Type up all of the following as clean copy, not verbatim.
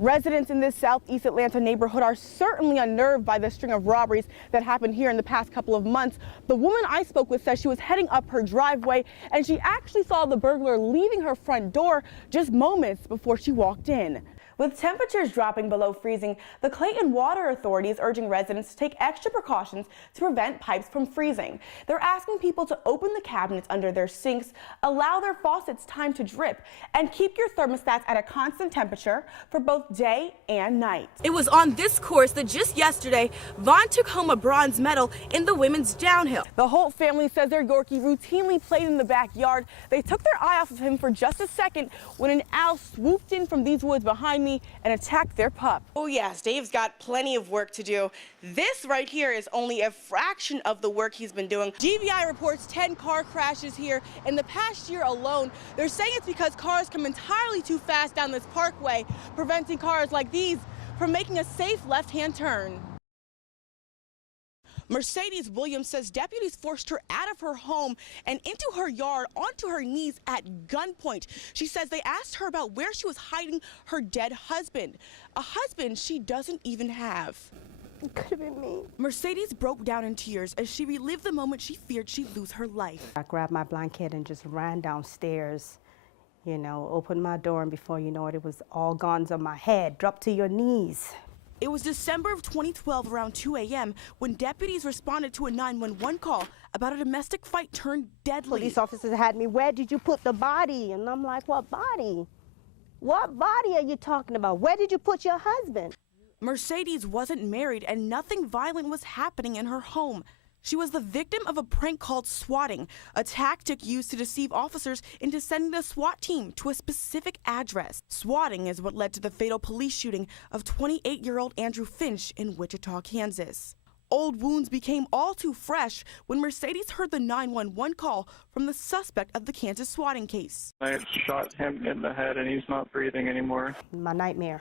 Residents in this southeast Atlanta neighborhood are certainly unnerved by the string of robberies that happened here in the past couple of months. The woman I spoke with says she was heading up her driveway and she actually saw the burglar leaving her front door just moments before she walked in. With temperatures dropping below freezing, the Clayton Water Authority is urging residents to take extra precautions to prevent pipes from freezing. They're asking people to open the cabinets under their sinks, allow their faucets time to drip, and keep your thermostats at a constant temperature for both day and night. It was on this course that just yesterday, Vaughn took home a bronze medal in the women's downhill. The Holt family says their Yorkie routinely played in the backyard. They took their eye off of him for just a second when an owl swooped in from these woods behind me and attacked their pup. Oh yes, Dave's got plenty of work to do. This right here is only a fraction of the work he's been doing. GVI reports 10 car crashes here in the past year alone. They're saying it's because cars come entirely too fast down this parkway, preventing cars like these from making a safe left-hand turn. Mercedes Williams says deputies forced her out of her home and into her yard onto her knees at gunpoint. She says they asked her about where she was hiding her dead husband, a husband she doesn't even have. It could have been me. Mercedes broke down in tears as she relived the moment she feared she'd lose her life. I grabbed my blanket and just ran downstairs, you know, opened my door, and before you know it, it was all guns on my head. Drop to your knees. It was December of 2012 around 2 a.m. when deputies responded to a 911 call about a domestic fight turned deadly. Police officers had me, where did you put the body? And I'm like, what body? What body are you talking about? Where did you put your husband? Mercedes wasn't married and nothing violent was happening in her home. She was the victim of a prank called swatting, a tactic used to deceive officers into sending the SWAT team to a specific address. Swatting is what led to the fatal police shooting of 28-year-old Andrew Finch in Wichita, Kansas. Old wounds became all too fresh when Mercedes heard the 911 call from the suspect of the Kansas swatting case. I shot him in the head and he's not breathing anymore. My nightmare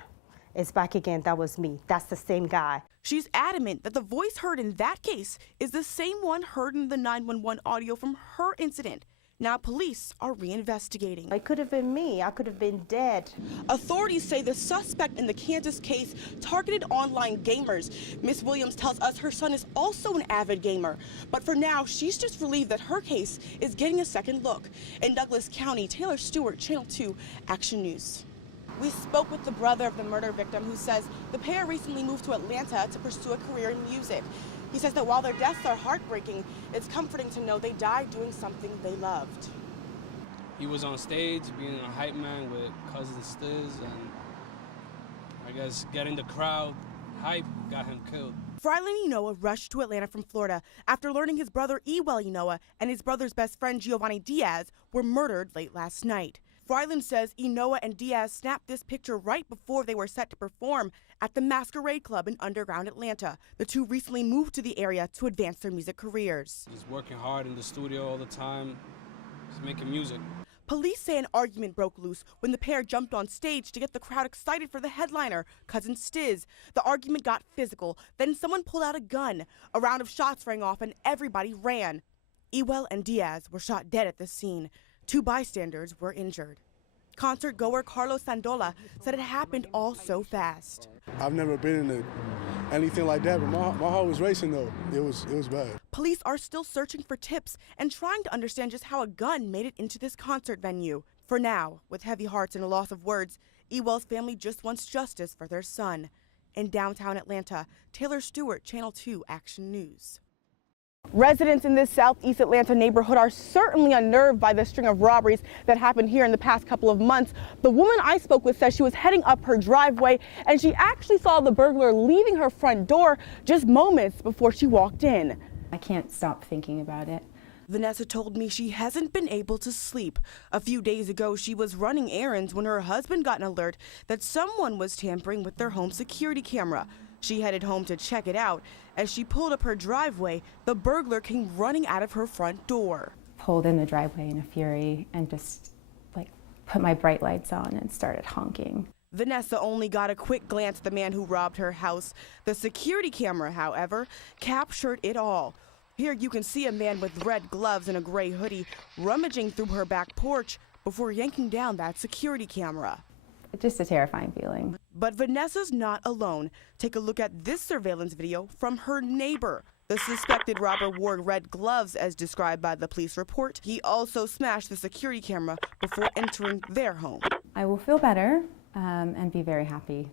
is back again. That was me. That's the same guy. She's adamant that the voice heard in that case is the same one heard in the 911 audio from her incident. Now police are reinvestigating. It could have been me. I could have been dead. Authorities say the suspect in the Kansas case targeted online gamers. Miss Williams tells us her son is also an avid gamer. But for now, she's just relieved that her case is getting a second look. In Douglas County, Taylor Stewart, Channel 2 Action News. We spoke with the brother of the murder victim who says the pair recently moved to Atlanta to pursue a career in music. He says that while their deaths are heartbreaking, it's comforting to know they died doing something they loved. He was on stage being a hype man with cousin Stiz, and I guess getting the crowd hype got him killed. Fryland Enoa rushed to Atlanta from Florida after learning his brother Ewell Enoa and his brother's best friend Giovanni Diaz were murdered late last night. Fryland says Enoa and Diaz snapped this picture right before they were set to perform at the Masquerade Club in underground Atlanta. The two recently moved to the area to advance their music careers. He's working hard in the studio all the time. He's making music. Police say an argument broke loose when the pair jumped on stage to get the crowd excited for the headliner, Cousin Stiz. The argument got physical. Then someone pulled out a gun. A round of shots rang off and everybody ran. Ewell and Diaz were shot dead at the scene. 2 bystanders were injured. Concert goer Carlos Sandola said it happened all so fast. I've never been in anything like that, but my heart was racing though. It was bad. Police are still searching for tips and trying to understand just how a gun made it into this concert venue. For now, with heavy hearts and a loss of words, Ewell's family just wants justice for their son. In downtown Atlanta, Taylor Stewart, Channel 2 Action News. Residents in this southeast Atlanta neighborhood are certainly unnerved by the string of robberies that happened here in the past couple of months. The woman I spoke with says she was heading up her driveway and she actually saw the burglar leaving her front door just moments before she walked in. I can't stop thinking about it. Vanessa told me she hasn't been able to sleep. A few days ago, she was running errands when her husband got an alert that someone was tampering with their home security camera. She headed home to check it out. As she pulled up her driveway, the burglar came running out of her front door. Pulled in the driveway in a fury and just put my bright lights on and started honking. Vanessa only got a quick glance at the man who robbed her house. The security camera, however, captured it all. Here you can see a man with red gloves and a gray hoodie rummaging through her back porch before yanking down that security camera. just a terrifying feeling. But Vanessa's not alone. Take a look at this surveillance video from her neighbor. The suspected robber wore red gloves as described by the police report. He also smashed the security camera before entering their home. I will feel better and be very happy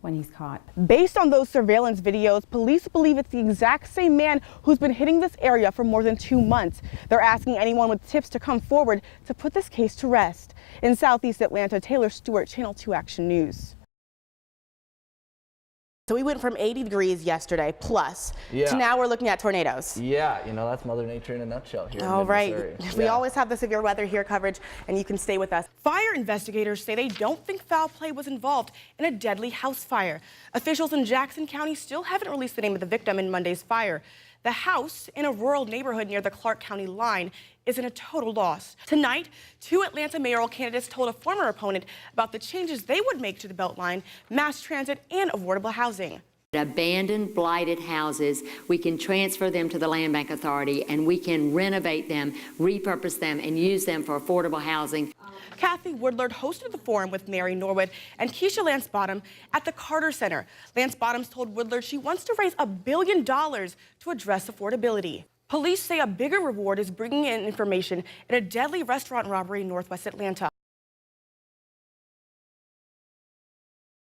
when he's caught. Based on those surveillance videos, police believe it's the exact same man who's been hitting this area for more than 2 months. They're asking anyone with tips to come forward to put this case to rest. In Southeast Atlanta, Taylor Stewart, Channel 2 Action News. So we went from 80 degrees yesterday plus to now we're looking at tornadoes. Yeah, you know, that's Mother Nature in a nutshell here. All right. Missouri. We always have the severe weather here coverage, and you can stay with us. Fire investigators say they don't think foul play was involved in a deadly house fire. Officials in Jackson County still haven't released the name of the victim in Monday's fire. The house in a rural neighborhood near the Clark County line is in a total loss. Tonight, 2 Atlanta mayoral candidates told a former opponent about the changes they would make to the Beltline, mass transit, and affordable housing. Abandoned, blighted houses, we can transfer them to the Land Bank Authority and we can renovate them, repurpose them, and use them for affordable housing. Kathy Woodlard hosted the forum with Mary Norwood and Keisha Lance Bottom at the Carter Center. Lance Bottoms told Woodlard she wants to raise $1 billion to address affordability. Police say a bigger reward is bringing in information in a deadly restaurant robbery in Northwest Atlanta.